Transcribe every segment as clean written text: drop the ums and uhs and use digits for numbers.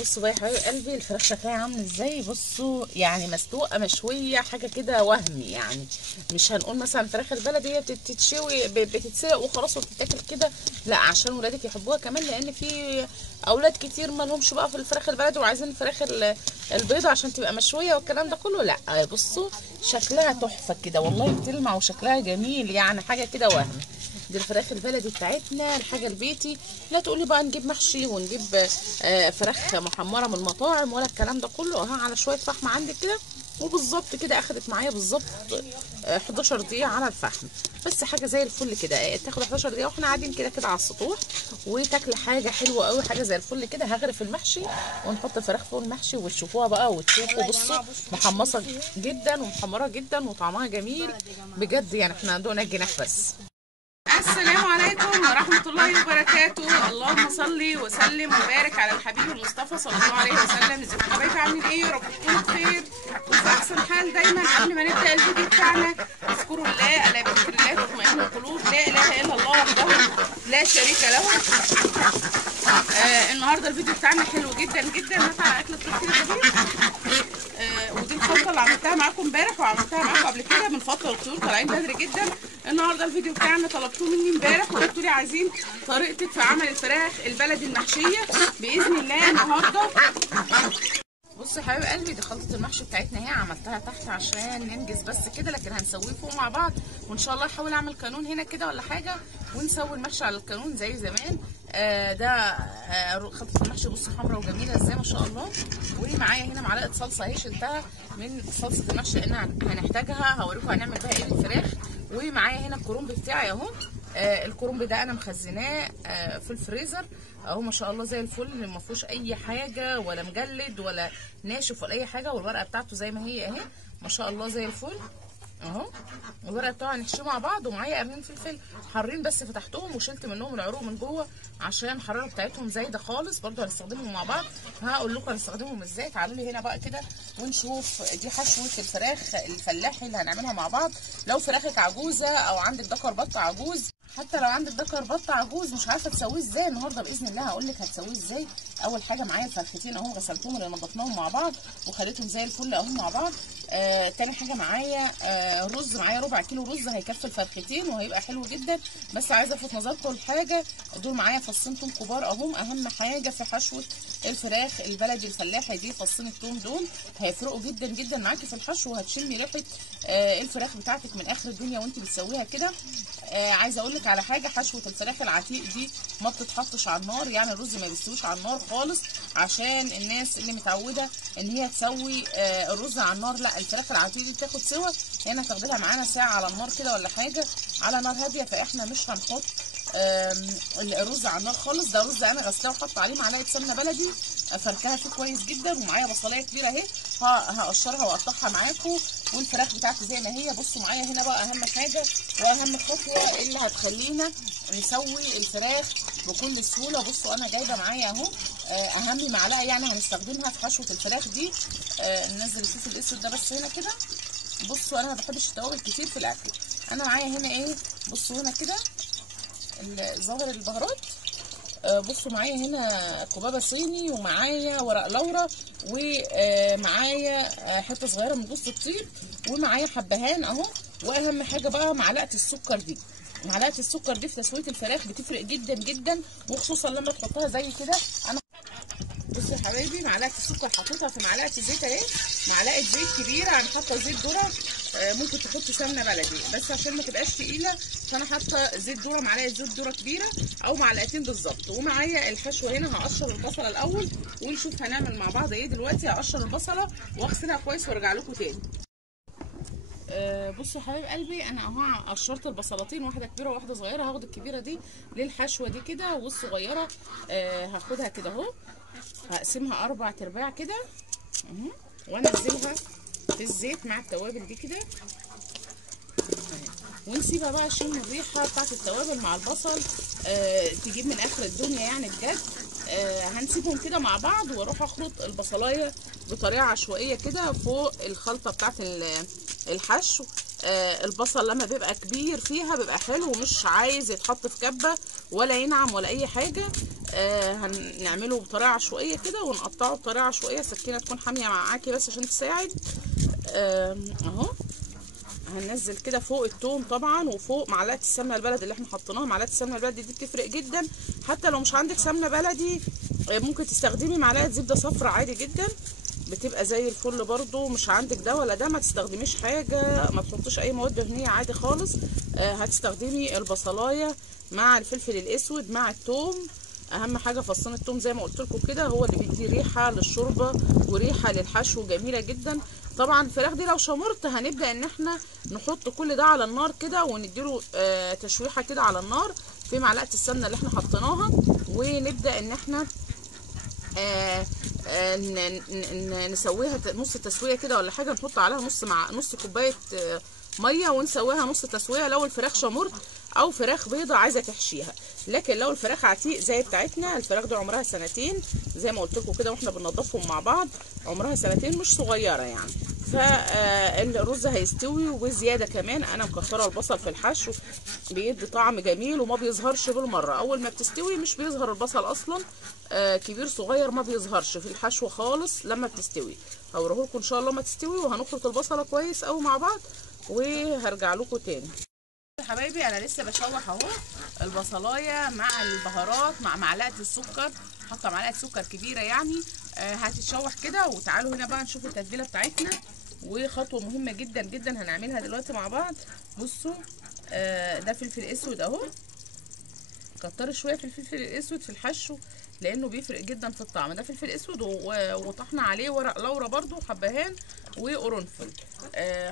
بصوا بقى يا حبايب قلبي الفراخ شكلها عامل ازاي. بصوا يعني مسلوقه مشويه حاجه كده وهمي، يعني مش هنقول مثلا الفراخ البلدي هي بتتشوي بتتسلق وخلاص وبتتاكل كده، لا عشان ولادك يحبوها كمان، لان في اولاد كتير ما لهمش بقى في الفراخ البلدي وعايزين الفراخ البيضه عشان تبقى مشويه والكلام ده كله. لا بصوا شكلها تحفه كده والله، بتلمع وشكلها جميل، يعني حاجه كده وهمي. دي الفراخ البلدي بتاعتنا، الحاجه البيتي. لا تقولي بقى نجيب محشي ونجيب فراخ محمره من المطاعم ولا الكلام ده كله. اهو على شويه فحم عندك كده، وبالظبط كده اخدت معايا بالظبط 11 دقيقه على الفحم. بس حاجه زي الفل كده، تاخد 11 دقيقه واحنا قاعدين كده كده على السطوح، وتاكل حاجه حلوه قوي، حاجه زي الفل كده. هغرف المحشي ونحط الفراخ فوق المحشي وتشوفوها بقى وتشوفوا. بصوا محمصه جدا ومحمره جدا وطعمها جميل بجد، يعني احنا عندنا الجناح بس. السلام عليكم ورحمة الله وبركاته. اللهم صل وسلم وبارك على الحبيب المصطفى صلى الله عليه وسلم. ازيكم حبايبي عاملين ايه؟ يا رب تكونوا بخير وفي احسن حال دايما. قبل ما نبدا الفيديو بتاعنا اذكروا الله، الا بذكر الله تطمئن القلوب. لا اله الا الله وحده لا شريك له. النهارده الفيديو بتاعنا حلو جدا جدا، متع اكل الطفل الجميل. ودي الخلطه اللي عملتها معاكم امبارح وعملتها معاكم قبل كده من فتره، والطيور طالعين بدري جدا. النهارده الفيديو بتاعنا طلبتوه مني امبارح وقلتوا لي عايزين طريقتك في عمل الفراخ البلدي المحشيه. باذن الله النهارده بصوا يا حبايب قلبي، دي خلطه المحشي بتاعتنا اهي، عملتها تحت عشان ننجز بس كده، لكن هنسويه فوق مع بعض. وان شاء الله احاول اعمل قانون هنا كده ولا حاجه ونسوي المحشي على القانون زي زمان. ده خلطه المحشي بصوا حمرا وجميله ازاي ما شاء الله. ومعايا هنا معلقه صلصه اهي شلتها من صلصه المحشي لان هنحتاجها، هوريكم هنعمل بها ايه بالفراخ. ومعايا هنا الكرنب بتاعي اهو. الكرنب ده انا مخزناه في الفريزر اهو ما شاء الله زي الفل، ما فيهوش اي حاجه ولا مجلد ولا ناشف ولا اي حاجه، والورقه بتاعته زي ما هي اهي ما شاء الله زي الفل اهو. الورقه بتاعه هنحشيه مع بعض. ومعايا قرنين فلفل حارين بس فتحتهم وشلت منهم العروق من جوه عشان الحراره بتاعتهم زايده خالص، برده هنستخدمهم مع بعض. هقول لكم هنستخدمهم ازاي. تعالوا لي هنا بقى كده ونشوف. دي حشوه الفراخ الفلاحي اللي هنعملها مع بعض. لو فراخك عجوزه او عندك دكر بط عجوز، حتى لو عندك دكر بط عجوز مش عارفه تسويه ازاي، النهارده باذن الله هقول لك هتسويه ازاي. اول حاجه معايا الفرختين اهو، غسلتهم ونضفناهم مع بعض وخليتهم زي الفل اهو مع بعض. تاني حاجه معايا رز، معايا ربع كيلو رز هيكفي الفرختين وهيبقى حلو جدا. بس عايزه الفت نظركم لحاجه، دول معايا فصين توم كبار اهم، اهم حاجه في حشوه الفراخ البلدي الفلاحي دي فصين التوم دول هيفرقوا جدا جدا معاكي في الحشو، وهتشمي ريحه الفراخ بتاعتك من اخر الدنيا وانت بتسويها كده. عايزه اقول لك على حاجه، حشوه الفراخ العتيق دي ما بتتحطش على النار، يعني الرز ما بيستويش على النار خالص عشان الناس اللي متعوده ان هي تسوي الرز على النار. لا الفراخ العتيق دي بتاخد سوا، هنا تاخدها معانا ساعه على النار كده ولا حاجه على نار هاديه. فاحنا مش هنحط الرز على النار خالص. ده رز انا غسلاه وحط عليه معلقه سمنه بلدي فركها فيه كويس جدا. ومعايا بصلايه كبيره اهي هقشرها واقطعها معاكم. والفراخ بتاعتي زي ما هي. بصوا معايا هنا بقى اهم حاجه واهم خطوه اللي هتخلينا نسوي الفراخ بكل سهوله. بصوا انا جايبه معايا اهو اهم معلقه يعني هنستخدمها في حشوه الفراخ دي. ننزل الفلفل الاسود ده بس هنا كده. بصوا انا ما بحبش التوابل كتير في الاكل. انا معايا هنا ايه، بصوا هنا كده ظاهر البهارات. بصوا معايا هنا كوبابه صيني، ومعايا ورق لورا، ومعايا حته صغيره من جوز الطيب، ومعايا حبهان اهو. واهم حاجه بقى معلقه السكر دي. معلقه السكر دي في تسويه الفراخ بتفرق جدا جدا، وخصوصا لما تحطها زي كده. انا بصوا يا حبايبي معلقه السكر حطيتها في معلقه الزيت اهي، معلقه زيت كبيره. انا حاطه زيت ذره، ممكن تحطي سمنه بلدي بس عشان ما تبقاش تقيله، فانا حاطه زيت ذره، معلقه زيت ذره كبيره او معلقتين بالظبط. ومعايا الحشوه هنا هقشر البصله الاول ونشوف هنعمل مع بعض ايه دلوقتي. هقشر البصله واغسلها كويس وارجع لكم تاني. بصوا يا حبايب قلبي، انا اهو قشرت البصلتين، واحده كبيره وواحده صغيره. هاخد الكبيره دي للحشوه دي كده، والصغيره هاخدها كده اهو، هقسمها 4 كده اهو، وانزلها في الزيت مع التوابل دي كده، ونسيبها بقى تشم الريحه بتاعت التوابل مع البصل تجيب من اخر الدنيا يعني بجد. هنسيبهم كده مع بعض، واروح اخلط البصلايه بطريقه عشوائيه كده فوق الخلطه بتاعت الحشو. البصل لما بيبقى كبير فيها بيبقى حلو ومش عايز يتحط في كبه ولا ينعم ولا اي حاجه. هنعمله بطريقه عشوائيه كده ونقطعه بطريقه عشوائيه، سكينه تكون حاميه معاكي بس عشان تساعد. اهو هننزل كده فوق الثوم طبعا، وفوق معلقه السمنه البلدي اللي احنا حطيناها. معلقه السمنه البلدي دي بتفرق جدا، حتى لو مش عندك سمنه بلدي ممكن تستخدمي معلقه زبده صفرا عادي جدا، بتبقى زي الفل برضو. مش عندك ده ولا ده ما تستخدميش حاجه، ما تحطيش اي مواد دهنيه عادي خالص. هتستخدمي البصلايه مع الفلفل الاسود مع الثوم. اهم حاجه فصين الثوم زي ما قلت لكم كده، هو اللي بيدي ريحه للشوربه وريحه للحشو جميله جدا. طبعا الفراخ دي لو شمرت هنبدا ان احنا نحط كل ده على النار كده ونديله تشويحه كده على النار في معلقه السمنه اللي احنا حطيناها، ونبدا ان احنا نسويها نص تسويه كده ولا حاجه، نحط عليها نص كوبايه ميه ونسويها نص تسويه لو الفراخ شمرت او فراخ بيضه عايزه تحشيها. لكن لو الفراخ عتيق زي بتاعتنا، الفراخ دي عمرها سنتين زي ما قلت لكم كده واحنا بننضفهم مع بعض، عمرها سنتين مش صغيره يعني. فالرز هيستوي وزياده كمان. انا مكتره البصل في الحشو بيدي طعم جميل وما بيظهرش بالمره. اول ما بتستوي مش بيظهر البصل اصلا، كبير صغير ما بيظهرش في الحشو خالص لما بتستوي. هوريه لكم ان شاء الله ما تستوي، وهنخلط البصله كويس قوي مع بعض وهرجع لكم تاني. يا حبايبي انا لسه بشوح اهو البصلايه مع البهارات مع معلقه السكر، حاطه معلقه سكر كبيره يعني. هتتشوح كده، وتعالوا هنا بقى نشوف التتبيله بتاعتنا. وخطوه مهمه جدا جدا هنعملها دلوقتي مع بعض. بصوا ده فلفل اسود اهو، كتري شويه في الفلفل الاسود في الحشو لانه بيفرق جدا في الطعم. ده فلفل اسود وطحنا عليه ورق لورا برده حبهان وقرنفل.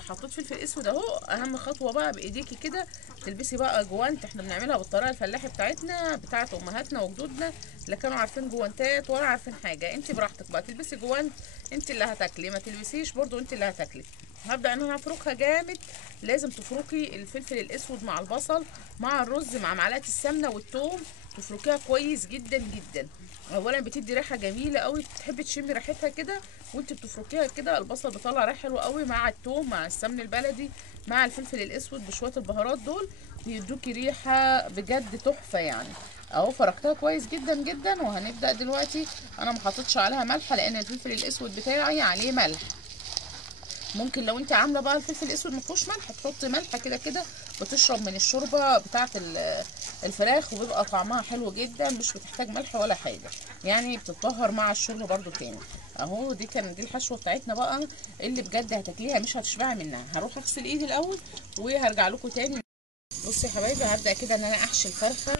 حطيت فلفل اسود اهو. اهم خطوه بقى بايديكي كده تلبسي بقى جوانت. احنا بنعملها بالطريقه الفلاحي بتاعتنا بتاعت امهاتنا وجدودنا، لا كانوا عارفين جوانتات ولا عارفين حاجه. انت براحتك بقى تلبسي جوانت، انت اللي هتاكلي، ما تلبسيش برده انت اللي هتاكلي. هبدا ان انا افركها جامد. لازم تفركي الفلفل الاسود مع البصل مع الرز مع معلقه السمنه والثوم، تفركيها كويس جدا جدا. اولا بتدي ريحه جميله قوي، بتحبي تشمي ريحتها كده وانت بتفركيها كده. البصل بيطلع ريحه حلوه قوي مع الثوم مع السمن البلدي مع الفلفل الاسود بشويه البهارات دول، بيدوكي ريحه بجد تحفه يعني. اهو فركتها كويس جدا جدا. وهنبدا دلوقتي. انا ما حطيتش عليها ملح لان الفلفل الاسود بتاعي عليه ملح. ممكن لو انت عامله بقى الفلفل الاسود ما فيهوش ملح تحطي ملح كده كده، بتشرب من الشوربه بتاعه الفراخ وبيبقى طعمها حلو جدا، مش بتحتاج ملح ولا حاجه يعني، بتتبهر مع الشوربه برده تاني. اهو دي الحشوه بتاعتنا بقى اللي بجد هتاكليها مش هتشبعي منها. هروح اغسل ايدي الاول وهرجع لكم تاني. بصوا يا حبايبي هبدا كده ان انا احشي الفرخه.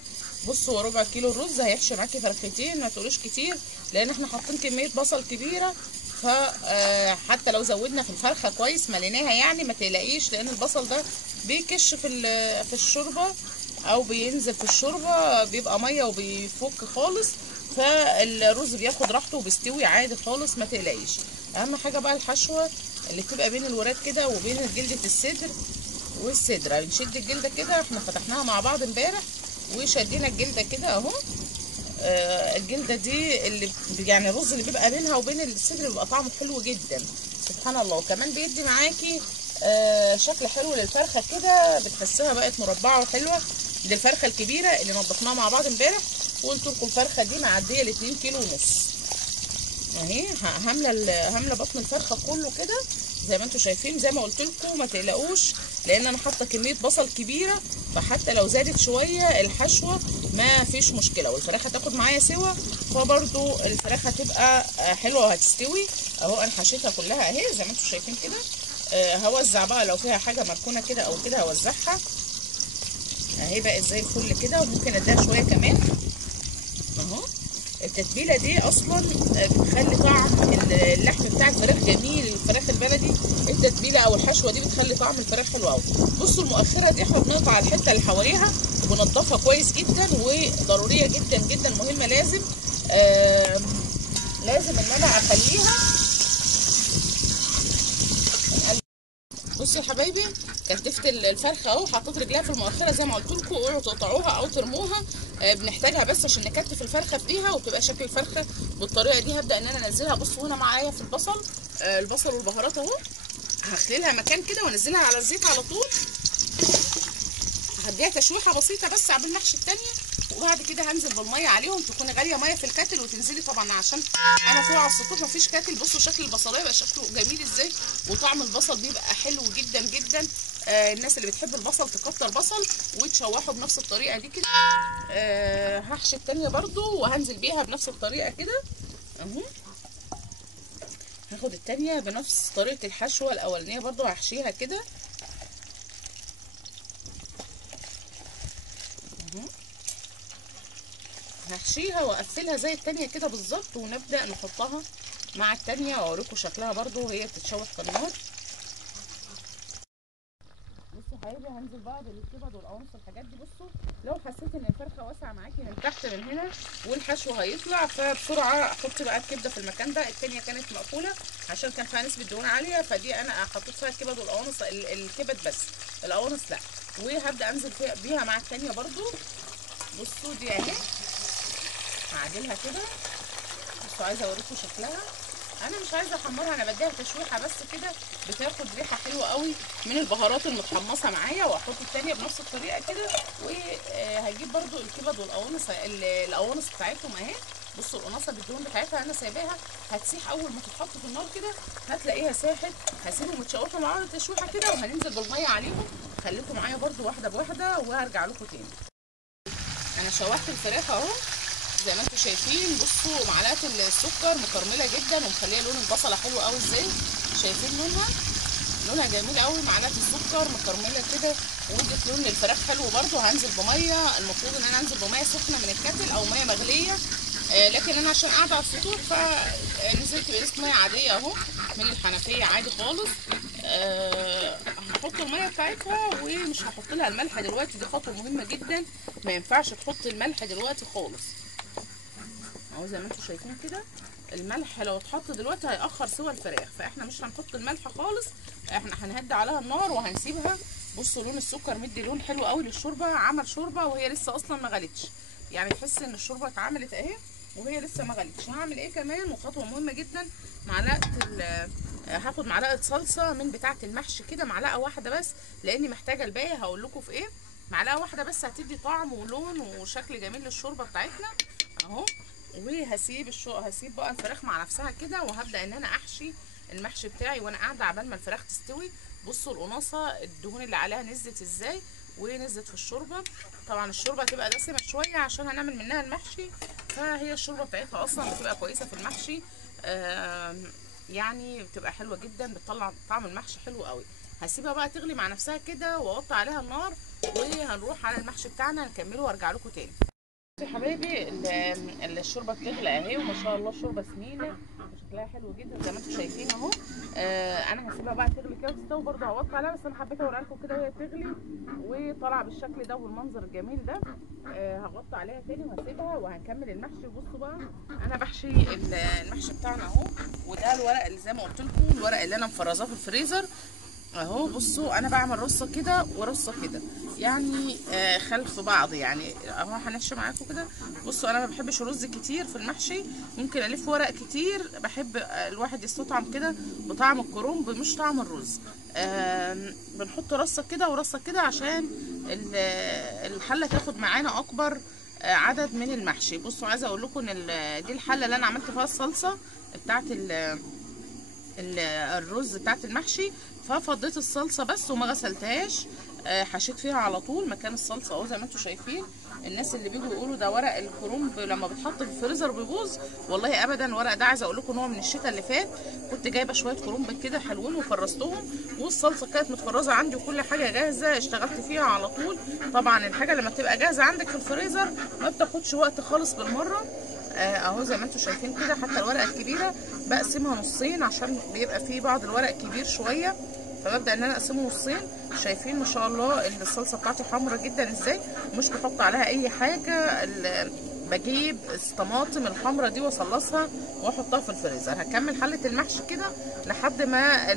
بصوا ربع كيلو الرز هيحشي معاكي فرختين، ما تقولوش كتير لان احنا حاطين كميه بصل كبيره. فحتى لو زودنا في الفرخه كويس مليناها يعني ما تقلقيش، لان البصل ده بيكش في الشوربه او بينزل في الشوربه بيبقى ميه وبيفك خالص، فالرز بياخد راحته وبيستوي عادي خالص ما تقلقيش. اهم حاجه بقى الحشوه اللي بتبقى بين الوراك كده وبين جلده الصدر والصدر. بنشد الجلده كده، احنا فتحناها مع بعض امبارح وشدينا الجلده كده اهو. الجلده دي اللي يعني الرز اللي بيبقى بينها وبين الصدر بيبقى طعمه حلو جدا سبحان الله. وكمان بيدي معاكي شكل حلو للفرخه كده، بتحسها بقت مربعه وحلوه. دي الفرخه الكبيره اللي نضفناها مع بعض امبارح، وقلت لكم الفرخه دي معديه ل 2 كيلو ونص اهي. هامله بطن الفرخه كله كده زي ما انتم شايفين. زي ما قلت لكم ما تقلقوش لان انا حاطه كميه بصل كبيره، فحتى لو زادت شويه الحشوه ما فيش مشكله، والفراخ هتاخد معايا سوا، فبرضو الفراخ هتبقى حلوه وهتستوي. اهو انا حشيتها كلها اهي زي ما انتم شايفين كده. هوزع بقى لو فيها حاجه مركونه كده او كده هوزعها اهي. بقت زي الفل كده، وممكن اديها شويه كمان اهو. التتبيله دي اصلا بتخلي طعم اللحم بتاع الفراخ جميل. الفراخ البلدي التتبيله او الحشوه دي بتخلي طعم الفراخ حلو قوي. بصوا المؤخره دي احنا بنقطع الحته اللي حواليها وبنضفها كويس جدا، وضروريه جدا جدا مهمه. لازم ان انا اخليها. بصوا يا حبايبي كتفت الفرخه اهو، حطيت رجليها في المؤخره زي ما قلت لكم. اوعوا تقطعوها او ترموها، بنحتاجها بس عشان نكتف الفرخه فيها وتبقى شكل الفرخه بالطريقه دي. هبدا ان انا انزلها. بصوا هنا معايا في البصل والبهارات اهو. هخليلها مكان كده وانزلها على الزيت على طول. هديها تشويحه بسيطه بس قبل محشي التانيه، وبعد كده هنزل بالميه عليهم. تكوني غاليه ميه في الكاتل وتنزلي طبعا، عشان انا فوق على السطوح مفيش كاتل. بصوا شكل البصلايه بقى شكله جميل ازاي، وطعم البصل بيبقى حلو جدا جدا. الناس اللي بتحب البصل تكتر بصل وتشوحه بنفس الطريقه دي كده. هحشي التانيه برضو وهنزل بيها بنفس الطريقه كده اهو. هاخد التانيه بنفس طريقه الحشوه الاولانيه برضو هحشيها كده اهو. هحشيها واقفلها زي التانيه كده بالظبط، ونبدا نحطها مع التانيه واوريكم شكلها برضو وهي بتتشوح في النار. بصوا حبايبي هنزل بقى بالكبد والقوانص والحاجات دي. بصوا لو حسيت ان الفرخه واسعه معاكي من تحت من هنا والحشو هيطلع، فبسرعه حطي بقى الكبده في المكان ده. التانيه كانت مقفوله عشان كان فيها نسبه دهون عاليه، فدي انا حطيت فيها الكبد والقوانص، الكبد بس، القوانص لا. وهبدا انزل بيها مع التانيه برضو. بصوا دي اهي هعدلها كده. بصوا عايزه اوريكم شكلها. انا مش عايزه احمرها، انا بديها تشويحه بس كده، بتاخد ريحه حلوه قوي من البهارات المتحمصه معايا. واحط الثانيه بنفس الطريقه كده. وهجيب برده الكبد والقوانص، القوانص بتاعتهم اهي. بصوا القناصه بالدهون بتاعتها انا سايباها هتسيح. اول ما تتحط في النار كده هتلاقيها ساحت. هسيبهم يتشوحوا مع بعض تشويحه كده، وهننزل بالميه عليهم. خليكم معايا برده واحده بواحده وهرجع لكم تاني. انا شوحت الفراخ اهو زي ما انتم شايفين. بصوا معلقه السكر مكرمله جدا ومخليه لون البصله حلو قوي ازاي. شايفين لونها جميل قوي. معلقه السكر مكرمله كده وادت لون للفراخ حلو برده. هنزل بميه، المفروض ان انا انزل بميه سخنه من الكاتل او ميه مغليه، لكن انا عشان قاعده على السطوح فنزلت بقيسه ميه عاديه اهو من الحنفيه عادي خالص. هحط الميه بتاعتها ومش هحط لها الملح دلوقتي. دي خطوه مهمه جدا، ما ينفعش تحط الملح دلوقتي خالص اهو زي ما انتم شايفين كده. الملح لو اتحط دلوقتي هيأخر سوى الفراخ، فاحنا مش هنحط الملح خالص. احنا هنهدي عليها النار وهنسيبها. بصوا لون السكر مدي لون حلو قوي للشوربه، عمل شوربه وهي لسه اصلا ما غلتش. يعني تحس ان الشوربه اتعملت اهي وهي لسه ما غلتش. هعمل ايه كمان وخطوه مهمه جدا، هاخد معلقه صلصه من بتاعه المحشي كده، معلقه واحده بس، لاني محتاجه الباقي هقول لكم في ايه. معلقه واحده بس هتدي طعم ولون وشكل جميل للشوربه بتاعتنا اهو. هسيب بقى الفراخ مع نفسها كده، وهبدا ان انا احشي المحشي بتاعي وانا قاعده عبال ما الفراخ تستوي. بصوا القناصه الدهون اللي عليها نزلت ازاي ونزلت في الشوربه. طبعا الشوربه هتبقى دسمه شويه عشان هنعمل منها المحشي، فهي الشوربه بتاعتها اصلا بتبقى كويسه في المحشي. يعني بتبقى حلوه جدا، بتطلع طعم المحشي حلو قوي. هسيبها بقى تغلي مع نفسها كده واوطي عليها النار، وهنروح على المحشي بتاعنا نكمله وارجع لكم تاني. يا حبايبي الشوربه بتغلى اهي، وما شاء الله الشوربه سمينه وشكلها حلو جدا زي ما انتم شايفين اهو. انا هسيبها بقى تغلي كده وتستوي برده، هوطي عليها. بس انا حبيت اوريها لكم كده وهي بتغلي وطالعه بالشكل ده والمنظر الجميل ده. هغطي عليها تاني وهسيبها وهنكمل المحشي. بصوا بقى انا بحشي المحشي بتاعنا اهو. وده الورق اللي زي ما قلت لكم، الورق اللي انا مفرزاه في الفريزر اهو. بصوا انا بعمل رصه كده ورصه كده، يعني خلف بعض يعني اهو. هنحشي معاكم كده. بصوا انا ما بحبش رز كتير في المحشي، ممكن الف ورق كتير. بحب الواحد يستطعم كده بطعم الكرنب مش طعم الرز. بنحط رصه كده ورصه كده عشان الحله تاخد معانا اكبر عدد من المحشي. بصوا عايزه اقول لكم ان دي الحله اللي انا عملت فيها الصلصه بتاعت الرز بتاعت المحشي، ففضيت الصلصه بس وما غسلتهاش. حشيت فيها على طول مكان الصلصه اهو زي ما انتم شايفين. الناس اللي بيجوا يقولوا ده ورق الكرنب لما بتحط في الفريزر بيبوظ، والله ابدا. الورق ده عايزه اقول لكم ان هو من الشتاء اللي فات كنت جايبه شويه كرنب كده حلوين وفرزتهم، والصلصه كانت متفرزه عندي وكل حاجه جاهزه اشتغلت فيها على طول. طبعا الحاجه لما بتبقى جاهزه عندك في الفريزر ما بتاخدش وقت خالص بالمره اهو زي ما انتم شايفين كده. حتى الورقه الكبيره بقسمها نصين عشان بيبقى فيه بعض الورق كبير شويه، فببدا ان انا اقسمه نصين. شايفين ما شاء الله الصلصه بتاعتي حمرا جدا ازاي، مش بحط عليها اي حاجه. بجيب الطماطم الحمرا دي واصلصها واحطها في الفريزر. هكمل حله المحشي كده لحد ما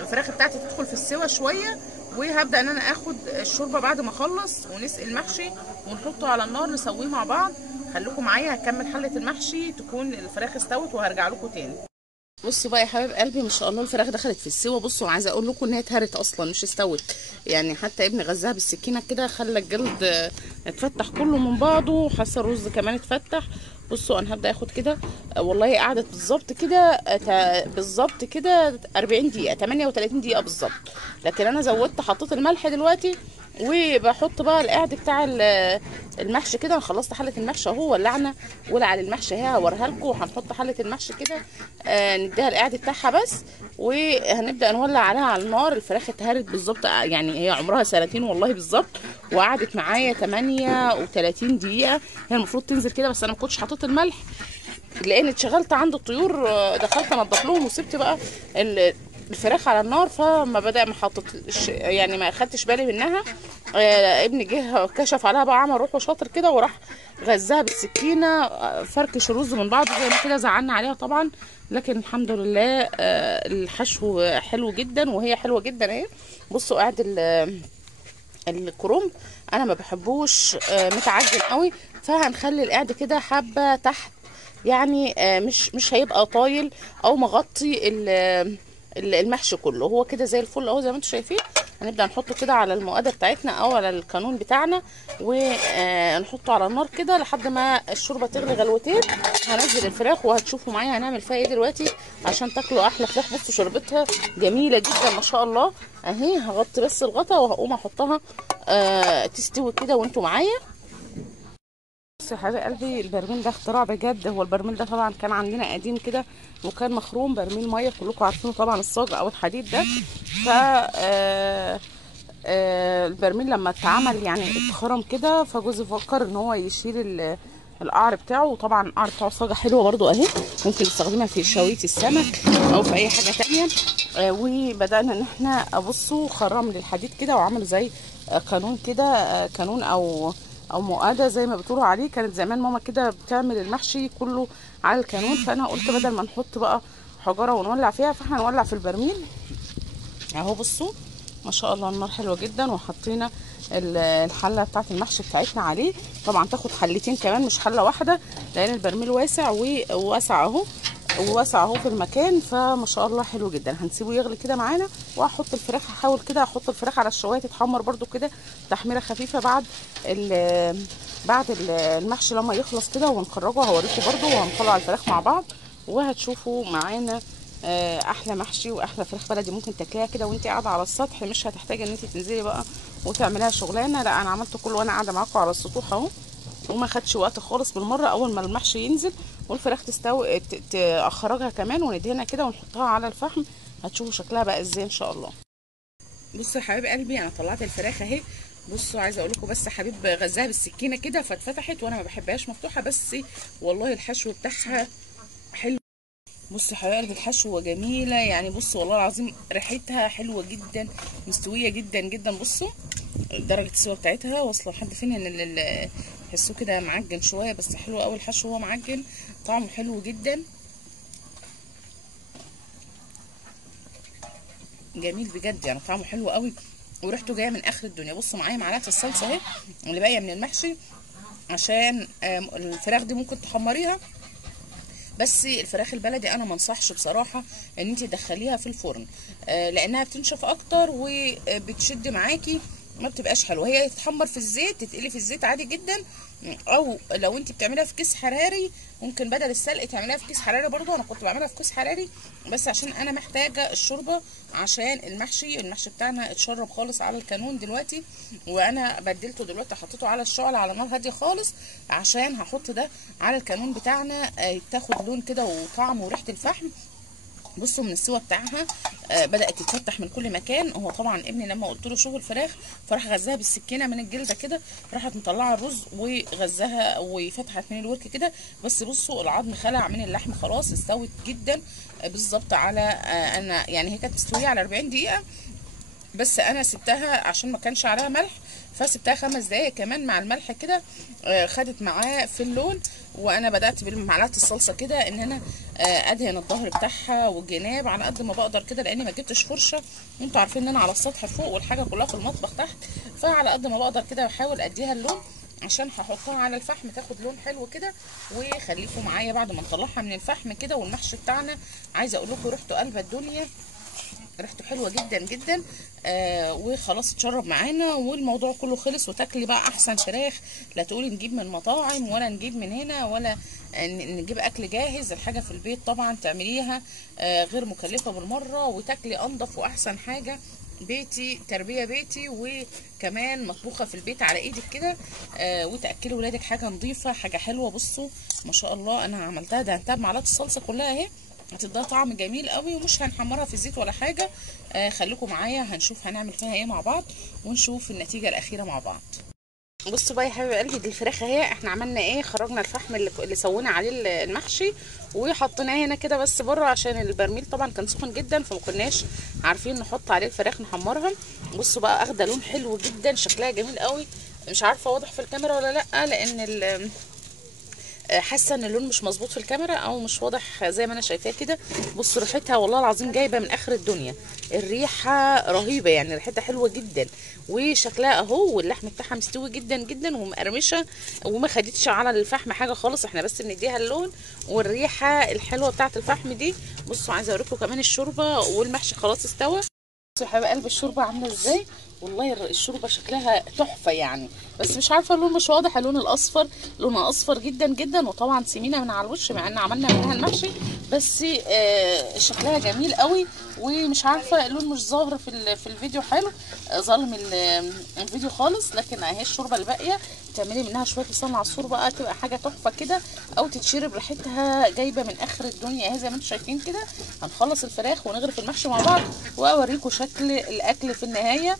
الفراخ بتاعتي تدخل في السوا شويه، وهبدا ان انا اخد الشوربه بعد ما اخلص ونسقي المحشي ونحطه على النار نسويه مع بعض. خليكم معايا هكمل حله المحشي تكون الفراخ استوت وهرجع لكم تاني. بصوا بقى يا حبايب قلبي، ما شاء الله الفراخ دخلت في السوا. بصوا عايزه اقول لكم ان هي اتهرت اصلا مش استوت، يعني حتى ابني غزاها بالسكينه كده خلى الجلد اتفتح كله من بعضه، حاسه الرز كمان اتفتح. بصوا انا هبدا اخد كده، والله قعدت بالظبط كده بالظبط كده 40 دقيقه 38 دقيقه بالظبط. لكن انا زودت حطيت الملح دلوقتي، وبحط بقى القعد بتاع المحشي كده. انا خلصت حله المحشي اهو، ولعنا ولع المحشي اهي هوريها لكم. وهنحط حله المحشي كده نديها القعد بتاعها بس، وهنبدا نولع عليها على النار. الفراخ اتهرت بالظبط، يعني هي عمرها سنتين والله بالظبط، وقعدت معايا 38 دقيقه. هي المفروض تنزل كده، بس انا ما كنتش حاطط الملح لان اتشغلت عند الطيور. دخلت انضف لهم وسبت بقى الفراخ على النار، فما بدا ما حطيتش يعني ما اخدتش بالي منها. ابني جه كشف عليها بقى، عمل روحه شاطر كده وراح غزاها بالسكينه، فركش الرز من بعضه زي ما كده. زعلنا عليها طبعا، لكن الحمد لله الحشو حلو جدا وهي حلوه جدا اهي. بصوا قاعد الكرنب انا ما بحبوش متعجن قوي، فهنخلي القعد كده حبه تحت، يعني مش هيبقى طايل او مغطي المحشي كله. هو كده زي الفل اهو زي ما انتم شايفين. هنبدا نحطه كده على المقاده بتاعتنا او على القانون بتاعنا، ونحطه على النار كده لحد ما الشوربه تغلي غلوتين. هنزل الفراخ وهتشوفوا معايا هنعمل فيها ايه دلوقتي عشان تاكلوا احلى فراخ. بصوا شوربتها جميله جدا ما شاء الله اهي. هغطي بس الغطا وهقوم احطها تستوي كده وانتوا معايا. بصوا يا حبايب قلبي، البرميل ده اختراع بجد. هو البرميل ده طبعا كان عندنا قديم كده وكان مخروم، برميل ميه كلكم عارفينه طبعا، الصاج او الحديد ده. ف البرميل لما اتعمل يعني اتخرم كده، فجوزي فكر ان هو يشيل القعر بتاعه. وطبعا القعر بتاعه صاجه حلوه برده اهي، ممكن نستخدمها في شويه السمك او في اي حاجه تانية. وبدانا ان احنا بصوا خرم للحديد كده وعمل زي قانون كده، قانون او مقاده زي ما بتقولوا عليه. كانت زمان ماما كده بتعمل المحشي كله على القانون، فانا قلت بدل ما نحط بقى حجره ونولع فيها، فاحنا نولع في البرميل اهو. بصوا ما شاء الله النار حلوه جدا، وحطينا الحله بتاعت المحشي بتاعتنا عليه. طبعا تاخد حلتين كمان مش حله واحده، لان البرميل واسع وواسع اهو، وواسع اهو في المكان. فما شاء الله حلو جدا. هنسيبه يغلي كده معانا، وهحط الفراخ. هحاول كده احط الفراخ على الشوايه تتحمر برده كده تحميره خفيفه بعد المحشي لما يخلص كده ونخرجه. هوريكم برده وهنطلع الفراخ مع بعض وهتشوفوا معانا احلى محشي واحلى فراخ بلدي ممكن تاكليها كده وانت قاعده على السطح. مش هتحتاجي ان انت تنزلي بقى وتعمليها شغلانه، لا انا عملت كله وانا قاعده معاكم على السطوح اهو، وما خدش وقت خالص بالمره. اول ما المحشي ينزل والفراخ تستوي اخرجها كمان وندهنها كده ونحطها على الفحم، هتشوفوا شكلها بقى ازاي ان شاء الله. بصوا يا حبايب قلبي، انا طلعت الفراخ اهي. بصوا عايزه اقول لكم بس حبيب غزاها بالسكينه كده فاتفتحت، وانا ما بحبهاش مفتوحه، بس والله الحشو بتاعها حلو. بصوا يا حبايب الحشوه جميله يعني. بصوا والله العظيم ريحتها حلوه جدا، مستويه جدا جدا. بصوا درجه السوا بتاعتها واصله لحد فين، ان تحسوه كده معجن شويه، بس حلو قوي الحشو وهو معجن، طعمه حلو جدا جميل بجد يعني. طعمه حلو قوي وريحته جايه من اخر الدنيا. بصوا معايا معلقه الصلصه اهي اللي باقيه من المحشي، عشان الفراخ دي ممكن تحمريها، بس الفراخ البلدي انا ما انصحش بصراحه ان انت تدخليها في الفرن، لانها بتنشف اكتر وبتشد معاكي، ما بتبقاش حلوه. هي تتحمر في الزيت، تتقلي في الزيت عادي جدا، او لو انت بتعمليها في كيس حراري ممكن بدل السلق تعمليها في كيس حراري برضو. انا كنت بعملها في كيس حراري بس عشان انا محتاجه الشوربه، عشان المحشي بتاعنا اتشرب خالص على الكانون دلوقتي، وانا بدلته دلوقتي حطيته على الشعله على نار هاديه خالص، عشان هحط ده على الكانون بتاعنا تاخد لون كده وطعم وريحه الفحم. بصوا من السوا بتاعها بدات تتفتح من كل مكان. هو طبعا ابني لما قلت له شوف الفراخ فراح غزاها بالسكينه من الجلده كده، راحت مطلعه الرز وغزاها وفتحت من الورك كده. بس بصوا العظم خلع من اللحم خلاص، استوت جدا بالظبط على انا يعني هي كانت مستويه على 40 دقيقه، بس انا سبتها عشان ما كانش عليها ملح، فسبتها 5 دقايق كمان مع الملح كده خدت معاه في اللون. وانا بدات بمعلقه الصلصه كده ان انا ادهن الظهر بتاعها والجناب على قد ما بقدر كده، لاني ما جبتش فرشه، وانتوا عارفين ان انا على السطح فوق والحاجه كلها في المطبخ تحت، فعلى قد ما بقدر كده بحاول اديها اللون عشان هحطها على الفحم تاخد لون حلو كده. وخليكم معايا بعد ما نطلعها من الفحم كده. والمحشي بتاعنا عايزه اقول لكم ريحته قلبه الدنيا، ريحته حلوه جدا جدا. وخلاص اتشرب معانا والموضوع كله خلص. وتاكلي بقى احسن فراخ، لا تقولي نجيب من مطاعم ولا نجيب من هنا ولا نجيب اكل جاهز. الحاجه في البيت طبعا تعمليها غير مكلفه بالمره، وتاكلي انضف واحسن حاجه بيتي، تربيه بيتي، وكمان مطبوخه في البيت على ايدك كده. وتاكلي ولادك حاجه نظيفه، حاجه حلوه. بصوا ما شاء الله انا عملتها دهنتها بمعلقه الصلصه كلها اهي، هتديها طعم جميل قوي. ومش هنحمرها في الزيت ولا حاجه. خليكم معايا هنشوف هنعمل فيها ايه مع بعض، ونشوف النتيجه الاخيره مع بعض. بصوا بقى يا حبايب قلبي، دي الفراخ اهي. احنا عملنا ايه، خرجنا الفحم اللي سوينا عليه المحشي وحطيناه هنا كده بس بره، عشان البرميل طبعا كان سخن جدا فما كناش عارفين نحط عليه الفراخ نحمرها. بصوا بقى اخده لون حلو جدا، شكلها جميل قوي. مش عارفه واضح في الكاميرا ولا لا، لان حاسه ان اللون مش مظبوط في الكاميرا او مش واضح زي ما انا شايفاه كده. بصوا ريحتها والله العظيم جايبه من اخر الدنيا، الريحه رهيبه يعني، ريحتها حلوه جدا. وشكلها اهو، واللحم بتاعها مستوي جدا جدا ومقرمشه وما خدتش على الفحم حاجه خالص، احنا بس بنديها اللون والريحه الحلوه بتاعه الفحم دي. بصوا عايزه اوريكم كمان الشوربه والمحشي خلاص استوى. يا حبايب قلب الشوربه عامله ازاي، والله الشوربه شكلها تحفه يعني. بس مش عارفه اللون مش واضح، اللون الاصفر لونها اصفر جدا جدا. وطبعا سمينه من على الوش مع ان عملنا منها المحشي، بس شكلها جميل قوي. ومش عارفه اللون مش ظاهر في الفيديو حلو، ظالم الفيديو خالص. لكن اهي الشوربه الباقيه تعملي منها شويه لسان عصفور بقى، تبقى حاجه تحفه كده، او تتشرب ريحتها جايبه من اخر الدنيا اهي زي ما انتم شايفين كده. هنخلص الفراخ ونغرف المحشي مع بعض واوريكم شكل الاكل في النهايه.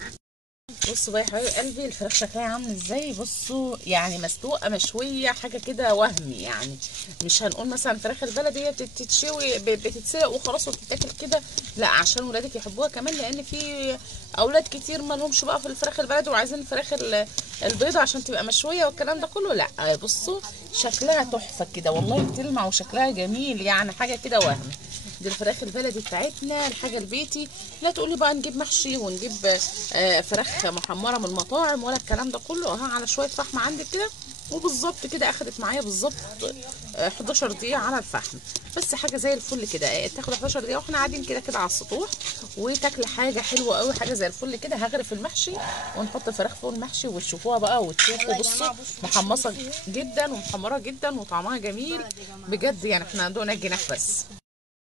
بصوا بقى يا حبايب قلبي الفراخ شكلها عامل ازاي. بصوا يعني مسلوقه مشويه حاجه كده وهمي يعني. مش هنقول مثلا الفراخ البلدي هي بتتشوي بتتسلق وخلاص وبتتاكل كده، لا عشان ولادك يحبوها كمان، لان في اولاد كتير ما لهمش بقى في الفراخ البلدي وعايزين الفراخ البيضه عشان تبقى مشويه والكلام ده كله. لا بصوا شكلها تحفه كده والله، بتلمع وشكلها جميل يعني، حاجه كده وهمي. دي الفراخ البلدي بتاعتنا، الحاجه البيتي. لا تقولي بقى نجيب محشي ونجيب فراخ محمره من المطاعم ولا الكلام ده كله. اهو على شويه فحم عندك كده، وبالظبط كده اخدت معايا بالظبط 11 دقيقه على الفحم. بس حاجه زي الفل كده، تاخد 11 دقيقه واحنا قاعدين كده كده على السطوح، وتاكلي حاجه حلوه قوي، حاجه زي الفل كده. هغرف المحشي ونحط الفراخ فوق المحشي وتشوفوها بقى وتشوفوا. بصوا محمصه جدا ومحمره جدا وطعمها جميل بجد يعني، احنا دوقنا الجناح بس.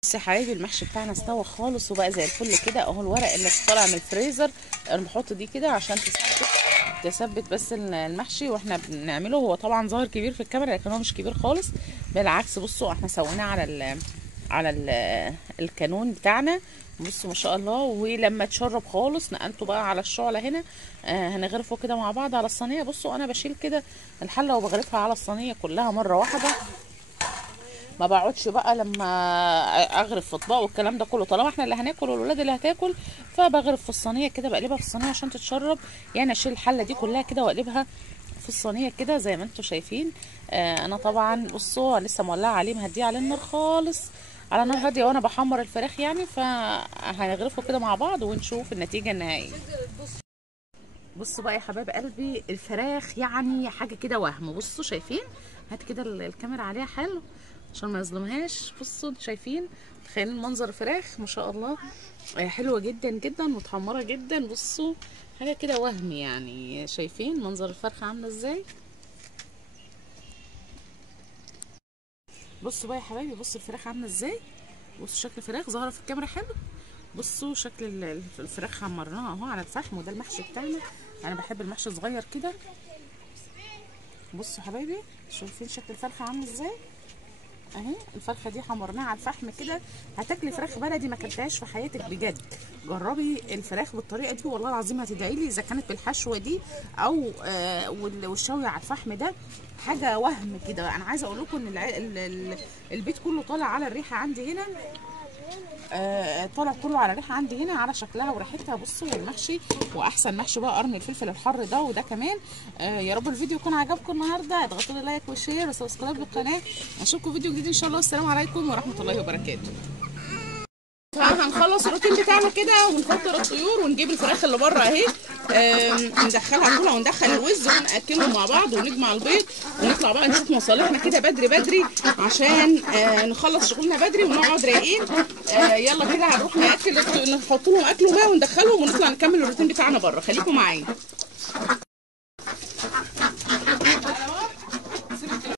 بصي يا حبايبي المحشي بتاعنا استوى خالص وبقى زي الفل كده اهو. الورق اللي طالع من الفريزر انا بحط دي كده عشان تثبت بس المحشي واحنا بنعمله. هو طبعا ظاهر كبير في الكاميرا لكن هو مش كبير خالص، بالعكس. بصوا احنا سويناه على الكانون بتاعنا. بصوا ما شاء الله. ولما اتشرب خالص نقلته بقى على الشعله هنا. هنغرفه كده مع بعض على الصينيه. بصوا انا بشيل كده الحله وبغرفها على الصينيه كلها مره واحده، ما بقعدش بقى لما اغرف في اطباق والكلام ده كله. طالما احنا اللي هناكل والولاد اللي هتاكل، فبغرف في الصينيه كده، بقلبها في الصينيه عشان تتشرب يعني. اشيل الحله دي كلها كده واقلبها في الصينيه كده زي ما انتم شايفين. انا طبعا بصوا لسه مولعه عليه، مهديه عليه النار خالص على نار هاديه وانا بحمر الفراخ يعني. فهنغرفه كده مع بعض ونشوف النتيجه النهائيه. بصوا بقى يا حبايب قلبي الفراخ يعني حاجه كده وهم. بصوا شايفين، هات كده الكاميرا عليها حلو عشان ما يظلمهاش. بصوا انتوا شايفين، متخيلين منظر الفراخ ما شاء الله حلوه جدا جدا متحمره جدا. بصوا حاجه كده وهم يعني، شايفين منظر الفرخه عامله ازاي. بصوا بقى يا حبايبي، بصوا الفراخ عامله ازاي. بصوا شكل الفراخ ظاهره في الكاميرا حلو. بصوا شكل الفراخ حمرناها اهو على الفحم. وده المحشي بتاعنا، انا بحب المحشي صغير كده. بصوا يا حبايبي شايفين شكل الفرخه عامل ازاي اهي. الفرخه دي حمرناها على الفحم كده. هتاكلي فراخ بلدي ما اكلتهاش في حياتك بجد. جربي الفراخ بالطريقه دي والله العظيم هتدعي لي، اذا كانت بالحشوه دي او والشوي على الفحم ده حاجه وهم كده. انا عايزه اقول لكم ان البيت كله طالع على الريحه عندي هنا. طالع كله على ريحه عندي هنا، على شكلها وريحتها. بصوا والمحشي، واحسن محشي بقى قرن الفلفل الحر ده وده كمان. يا رب الفيديو يكون عجبكم النهارده. اضغطوا لي لايك وشير وسبسكرايب للقناه. اشوفكم فيديو جديد ان شاء الله. والسلام عليكم ورحمه الله وبركاته. فهنخلص الروتين بتاعنا كده ونفطر الطيور ونجيب الفراخ اللي بره اهي، ندخلها كلها وندخل الوز وناكلهم مع بعض ونجمع البيض ونطلع بقى نشوف مصالحنا كده بدري بدري عشان نخلص شغلنا بدري ونقعد رايقين. يلا كده هنروح ناكل، نحط لهم اكل وماء وندخلهم ونطلع نكمل الروتين بتاعنا بره. خليكم معايا.